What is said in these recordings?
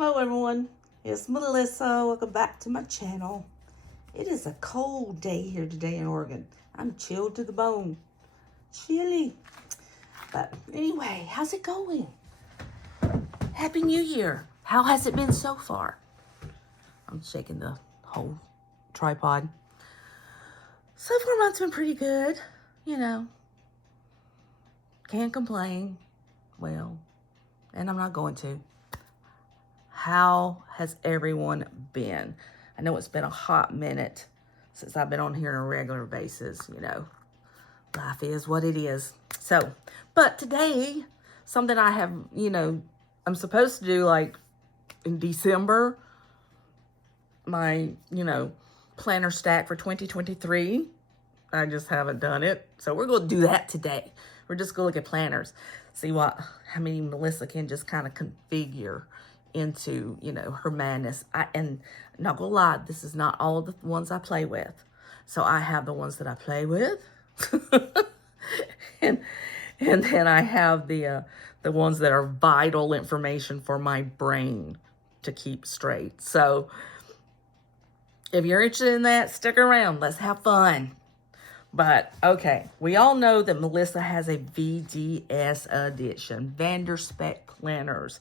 Hello everyone, it's Melissa. Welcome back to my channel. It is a cold day here today in Oregon. I'm chilled to the bone. Chilly. But anyway, how's it going? Happy New Year. How has it been so far? I'm shaking the whole tripod. So far, month's been pretty good. You know, can't complain. Well, and I'm not going to. How has everyone been? I know it's been a hot minute since I've been on here on a regular basis, you know. Life is what it is. So, but today, something I have, I'm supposed to do like in December, my, planner stack for 2023. I just haven't done it. So we're going to do that today. We're just going to look at planners. See how many Melissa can just kind of configure into, her madness. And not gonna lie, this is not all the ones I play with. So I have the ones that I play with. and then I have the ones that are vital information for my brain to keep straight. So if you're interested in that, stick around. Let's have fun. But, okay, we all know that Melissa has a VDS edition, Vanderspec planners.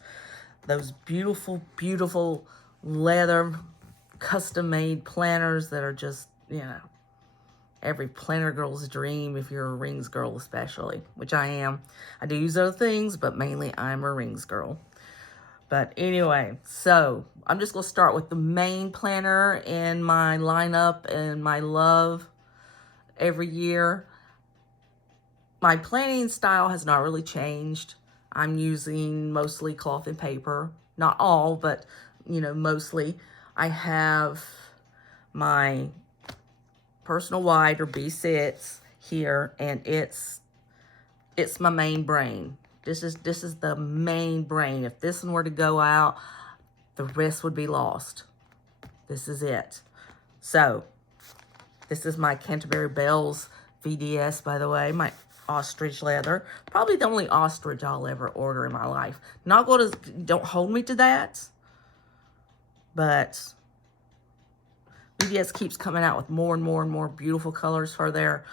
Those beautiful, beautiful leather custom-made planners that are just, every planner girl's dream if you're a rings girl especially, which I am. I do use other things, but mainly I'm a rings girl. But anyway, so I'm just going to start with the main planner in my lineup and my love every year. My planning style has not really changed. I'm using mostly cloth and paper. Not all, but, mostly. I have my personal wide or B6 here, and it's my main brain. This is the main brain. If this one were to go out, the rest would be lost. This is it. So, this is my Canterbury Bells VDS, by the way, my ostrich leather. Probably the only ostrich I'll ever order in my life. Don't hold me to that. But VDS keeps coming out with more and more and more beautiful colors for their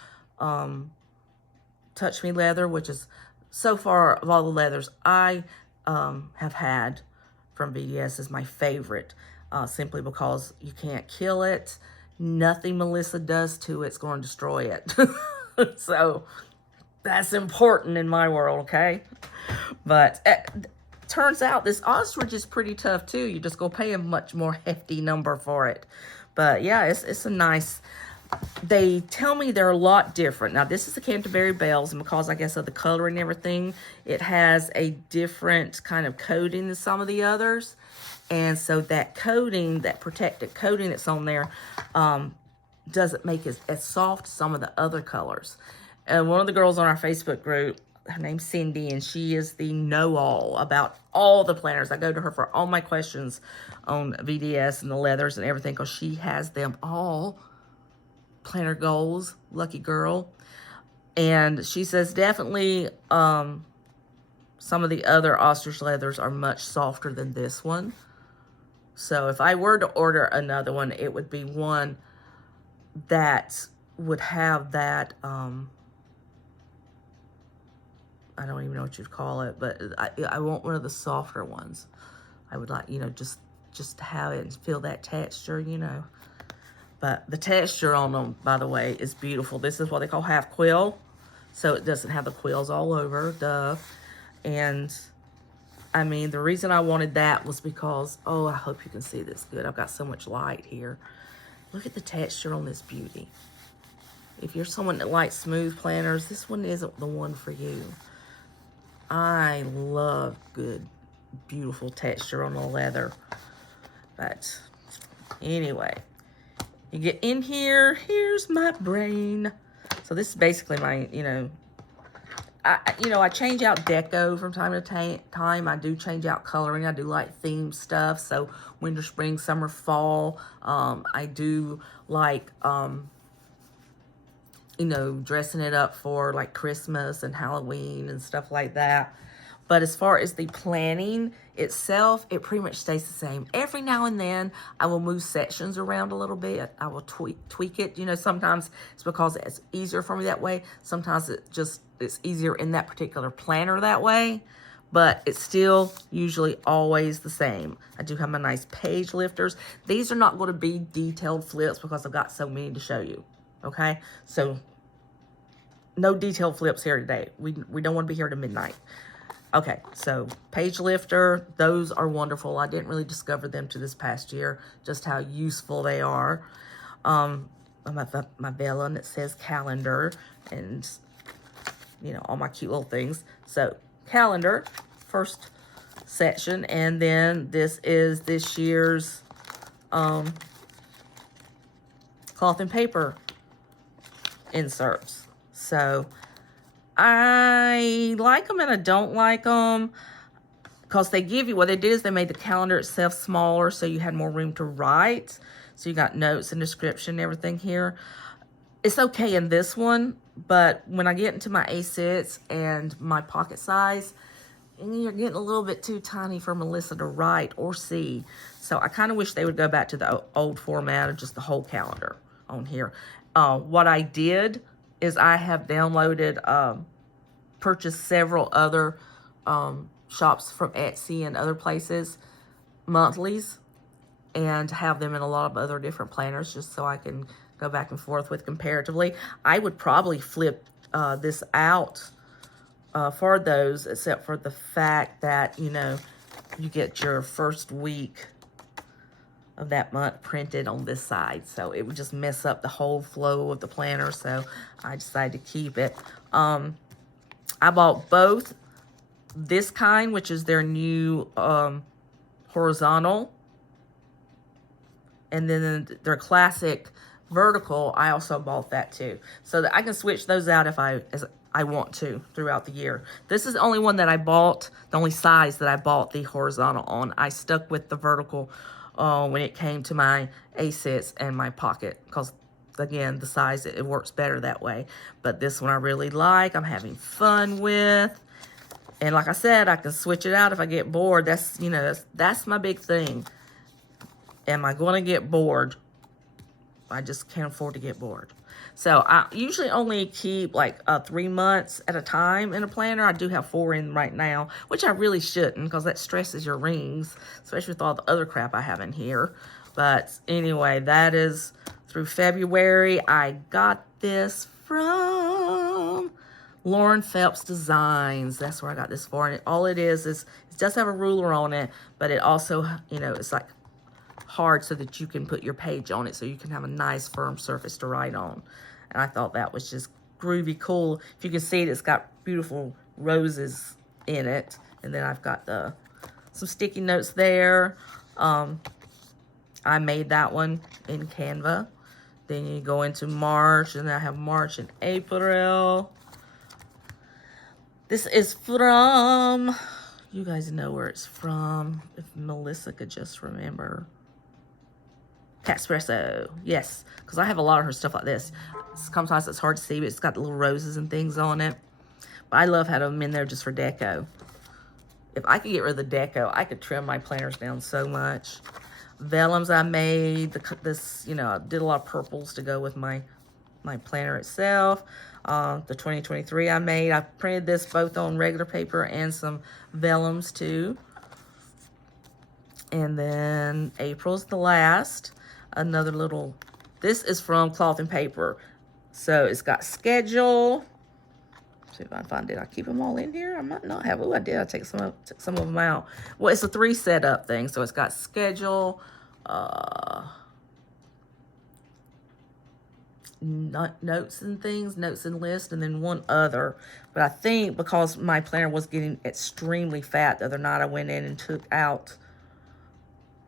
Touch Me leather, which is so far of all the leathers I have had from VDS is my favorite. Simply because you can't kill it. Nothing Melissa does to it's going to destroy it. So that's important in my world, okay? But it turns out this ostrich is pretty tough too. You just go pay a much more hefty number for it. But yeah, it's a nice. They tell me they're a lot different. Now this is the Canterbury Bells, and because I guess of the color and everything, it has a different kind of coating than some of the others. And so that coating, that protected coating that's on there, doesn't make it as soft as some of the other colors. And one of the girls on our Facebook group, her name's Cindy, and she is the know-all about all the planners. I go to her for all my questions on VDS and the leathers and everything because she has them all. Planner goals, lucky girl. And she says definitely some of the other ostrich leathers are much softer than this one. So if I were to order another one, it would be one that would have that, I don't even know what you'd call it, but I want one of the softer ones. I would like, just have it and feel that texture, But the texture on them, by the way, is beautiful. This is what they call half quill. So it doesn't have the quills all over, duh. And, I mean, the reason I wanted that was because, I hope you can see this good. I've got so much light here. Look at the texture on this beauty. If you're someone that likes smooth planners, this one isn't the one for you. I love good, beautiful texture on the leather. But anyway, you get in here. Here's my brain. So this is basically my, I change out deco from time to time. I do change out coloring. I do like theme stuff. So winter, spring, summer, fall. I do like, dressing it up for like Christmas and Halloween and stuff like that. But as far as the planning itself, it pretty much stays the same. Every now and then, I will move sections around a little bit. I will tweak it. You know, sometimes it's because it's easier for me that way. Sometimes it's easier in that particular planner that way. But it's still usually always the same. I do have my nice page lifters. These are not going to be detailed flips because I've got so many to show you. Okay? So, no detailed flips here today. We don't want to be here to midnight. Okay, so page lifter, those are wonderful. I didn't really discover them to this past year, just how useful they are. My vellum that says calendar and, you know, all my cute little things. So calendar, first section, and then this is this year's cloth and paper inserts. So I like them and I don't like them because they give you, what they did is they made the calendar itself smaller so you had more room to write. So you got notes and description and everything here. It's okay in this one, but when I get into my A6 and my pocket size, you're getting a little bit too tiny for Melissa to write or see. So I kind of wish they would go back to the old format of just the whole calendar on here. What I did is I have downloaded, purchased several other shops from Etsy and other places, monthlies, and have them in a lot of other different planners just so I can go back and forth with comparatively. I would probably flip this out for those, except for the fact that, you know, you get your first week of that month printed on this side. So it would just mess up the whole flow of the planner. So I decided to keep it. I bought both this kind, which is their new horizontal, and then their classic vertical. I also bought that too, so that I can switch those out if I want to throughout the year. This is the only one that I bought, the only size that I bought the horizontal on. I stuck with the vertical when it came to my A6 and my pocket, because again, the size, it works better that way. But this one I really like, I'm having fun with. And like I said, I can switch it out if I get bored. That's, you know, that's my big thing. Am I going to get bored? I just can't afford to get bored. So I usually only keep like 3 months at a time in a planner. I do have 4 in right now, which I really shouldn't because that stresses your rings, especially with all the other crap I have in here. But anyway, that is through February. I got this from Lauren Phelps Designs. That's where I got this for. And all it is it does have a ruler on it, but it also, you know, it's like hard so that you can put your page on it so you can have a nice firm surface to write on. And I thought that was just groovy cool. If you can see it, it's got beautiful roses in it. And then I've got some sticky notes there. I made that one in Canva. Then you go into March, and I have March and April. This is from, you guys know where it's from, if Melissa could just remember. Catspresso, yes, because I have a lot of her stuff like this. Sometimes it's hard to see, but it's got the little roses and things on it. But I love having them in there just for deco. If I could get rid of the deco, I could trim my planners down so much. Vellums I made, this, you know, I did a lot of purples to go with my planner itself. The 2023 I made, I printed this both on regular paper and some vellums too. And then April's the last. Another little, this is from Cloth and Paper. So it's got schedule. See if I can find it. I keep them all in here. I might not have. Oh, I did. I took some of them out. Well, it's a 3 setup thing. So it's got schedule, notes and things, notes and list, and then one other. But I think because my planner was getting extremely fat the other night, I went in and took out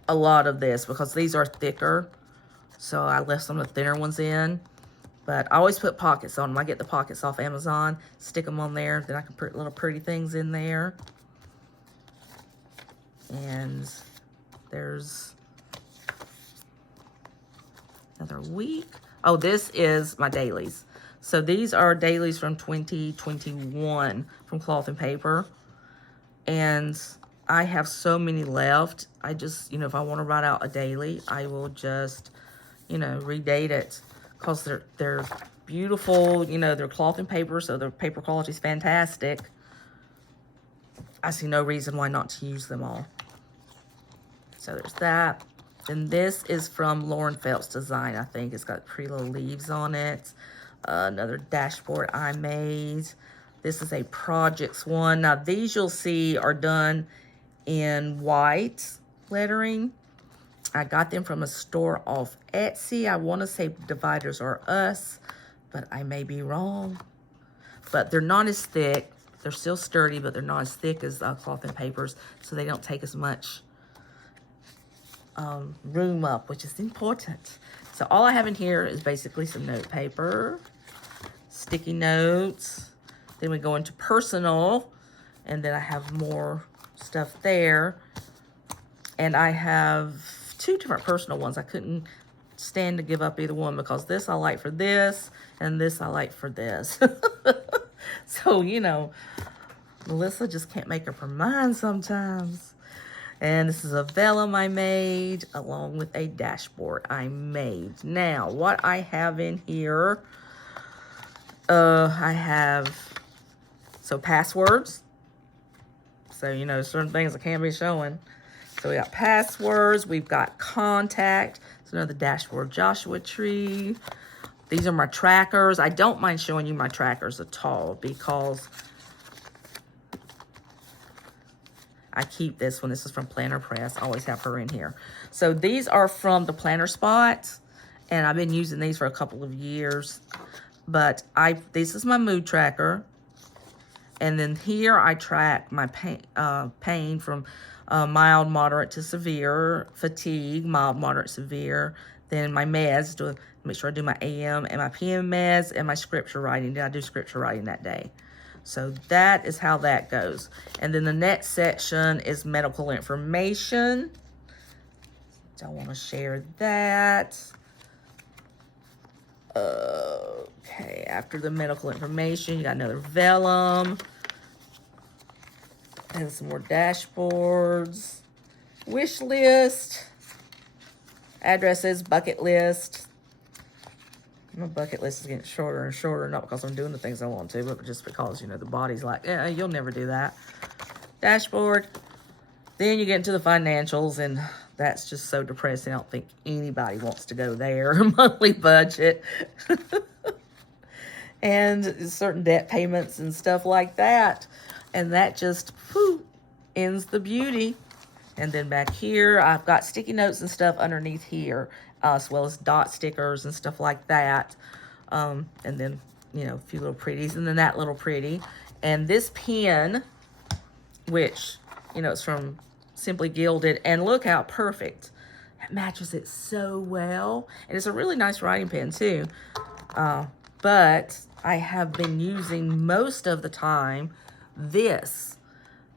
a lot of this because these are thicker. So I left some of the thinner ones in. But I always put pockets on them. I get the pockets off Amazon, stick them on there. Then I can put little pretty things in there. And there's another week. Oh, this is my dailies. So these are dailies from 2021 from Cloth and Paper. And I have so many left. I just, you know, if I want to write out a daily, I will just, you know, redate it, because they're beautiful. You know, they're cloth and paper, so the paper quality is fantastic. I see no reason why not to use them all. So there's that. And this is from Lauren Phelps Design, I think. It's got pretty little leaves on it. Another dashboard I made. This is a Projects one. Now, these you'll see are done in white lettering. I got them from a store off Etsy. I want to say Dividers R Us, but I may be wrong. But they're not as thick. They're still sturdy, but they're not as thick as cloth and papers, so they don't take as much room up, which is important. So all I have in here is basically some note paper, sticky notes. Then we go into personal, and then I have more stuff there. And I have 2 different personal ones. I couldn't stand to give up either one, because this I like for this, and this I like for this. So, you know, Melissa just can't make up her mind sometimes. And this is a vellum I made, along with a dashboard I made. Now, what I have in here, I have, so passwords. So, you know, certain things I can't be showing. So we got passwords, we've got contact. So another dashboard Joshua tree. These are my trackers. I don't mind showing you my trackers at all, because I keep this one. This is from Planner Press. I always have her in here. So these are from the Planner Spot, and I've been using these for a couple of years. But this is my mood tracker. And then here I track my pain from mild, moderate to severe, fatigue, mild, moderate, severe. Then my meds, to make sure I do my AM and my PM meds, and my scripture writing. Did I do scripture writing that day? So that is how that goes. And then the next section is medical information. Don't want to share that. Okay, after the medical information, you got another vellum. And some more dashboards. Wish list. Addresses, bucket list. My bucket list is getting shorter and shorter, not because I'm doing the things I want to, but just because, you know, the body's like, yeah, you'll never do that. Dashboard. Then you get into the financials, and that's just so depressing. I don't think anybody wants to go there. Monthly budget. And certain debt payments and stuff like that. And that just, whew, ends the beauty. And then back here, I've got sticky notes and stuff underneath here, as well as dot stickers and stuff like that. And then, you know, a few little pretties, and then that little pretty. And this pen, which, you know, it's from Simply Gilded, and look how perfect. It matches it so well. And it's a really nice writing pen too. But I have been using most of the time this.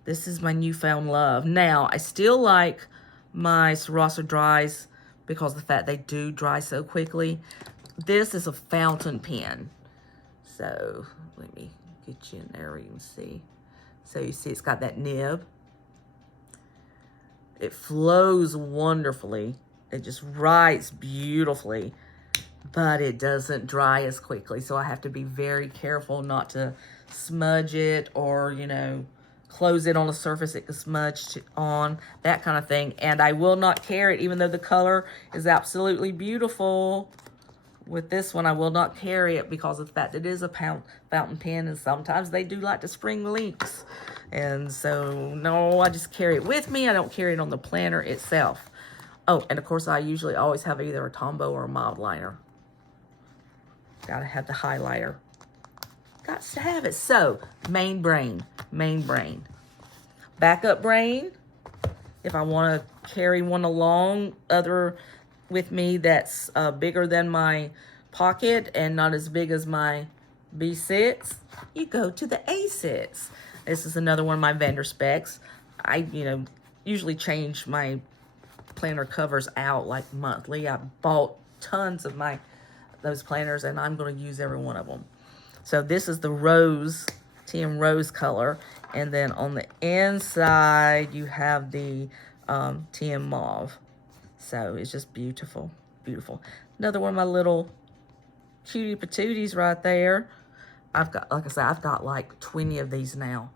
This is my newfound love. Now, I still like my Sarasa Dries because of the fact they do dry so quickly. This is a fountain pen. So, let me get you in there where you can see. So, you see it's got that nib. It flows wonderfully. It just writes beautifully. But it doesn't dry as quickly. So, I have to be very careful not to smudge it or, you know, close it on a surface it can smudge on, that kind of thing. And I will not carry it, even though the color is absolutely beautiful. With this one, I will not carry it because of the fact that it is a fountain pen, and sometimes they do like to spring leaks. And so, no, I just carry it with me. I don't carry it on the planner itself. Oh, and of course, I usually always have either a Tombow or a mild liner. Gotta have the highlighter. Got to have it. So, main brain. Backup brain. If I want to carry one along with me that's bigger than my pocket and not as big as my B6, you go to the A6. This is another one of my vendor specs. I, you know, usually change my planner covers out like monthly. I bought tons of those planners, and I'm going to use every one of them. So this is the rose, TM Rose color, And then on the inside, you have the TM Mauve. So it's just beautiful, beautiful. Another one of my little cutie patooties right there. I've got, like I said, I've got like 20 of these now.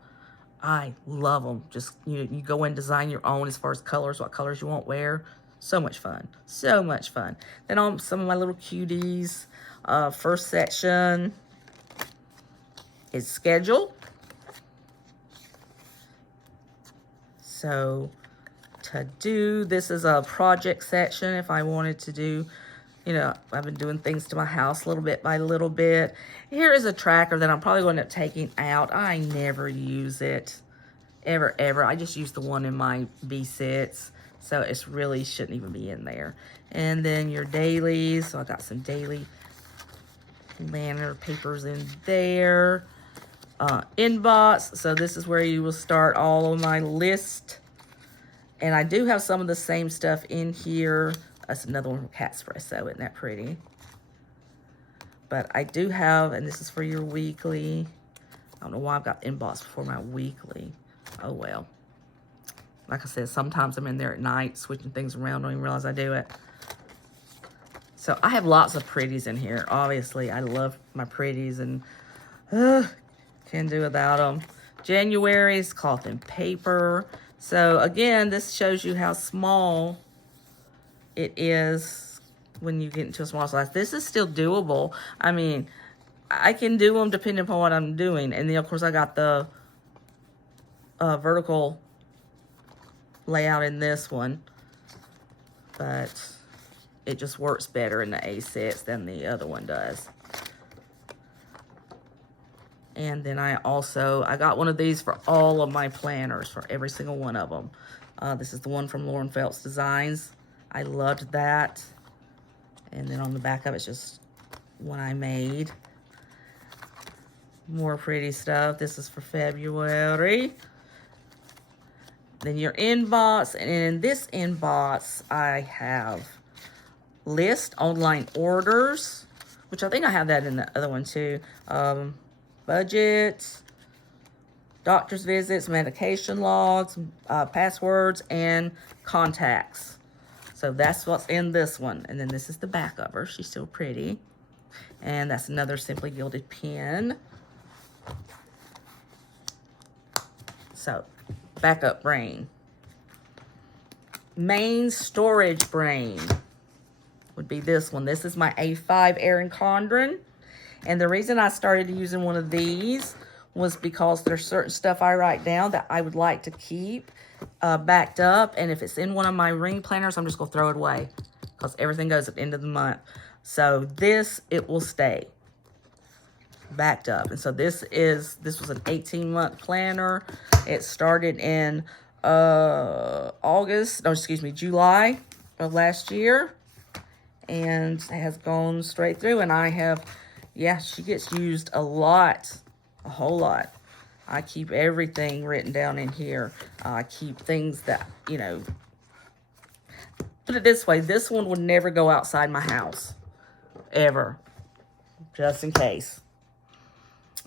I love them. Just, you go in, design your own as far as colors, what colors you want wear. So much fun. So much fun. Then on some of my little cuties. First section is schedule. So to do, this is a project section if I wanted to do, I've been doing things to my house little bit by little bit. Here is a tracker that I'm probably going to end up taking out. I never use it. Ever. I just use the one in my B6. So it really shouldn't even be in there. And then your dailies. So I got some daily banner papers in there. Inbox. So this is where you will start all of my list. And I do have some of the same stuff in here. That's another one from Catspresso. Isn't that pretty? But I do have, and this is for your weekly. I don't know why I've got inbox before my weekly. Oh, well. Like I said, sometimes I'm in there at night switching things around. Don't even realize I do it. So I have lots of pretties in here. Obviously, I love my pretties and can't do without them. January's cloth and paper. So again, this shows you how small it is when you get into a small size. This is still doable. I mean, I can do them depending upon what I'm doing. And then, of course, I got the vertical layout in this one. But it just works better in the A6 than the other one does. And then I got one of these for all of my planners, for every single one of them. This is the one from Lauren Phelps Designs. I loved that. And then on the back of it's just one I made. More pretty stuff. This is for February. Then your inbox. And in this inbox, I have list, online orders, which I think I have that in the other one too. Budget, doctor's visits, medication logs, passwords, and contacts. So that's what's in this one. And then this is the back of her. She's still pretty. And that's another Simply Gilded pen. So, backup brain. Main storage brain would be this one. This is my A5 Erin Condren. And the reason I started using one of these was because there's certain stuff I write down that I would like to keep backed up. And if it's in one of my ring planners, I'm just going to throw it away because everything goes at the end of the month. So this, it will stay backed up. And so this was an 18-month planner. It started in July of last year. And has gone straight through. And I have... yeah, she gets used a lot, a whole lot. I keep everything written down in here. I keep things that, put it this way, this one would never go outside my house, ever, just in case.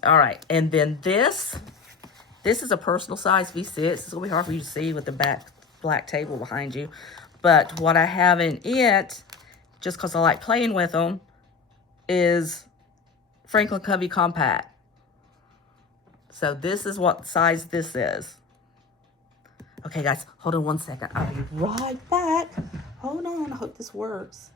All right, and then this is a personal size V6. It's going to be hard for you to see with the black table behind you. But what I have in it, just because I like playing with them, is Franklin Covey Compact. So this is what size this is. Okay, guys, hold on one second. I'll be right back. Hold on. I hope this works.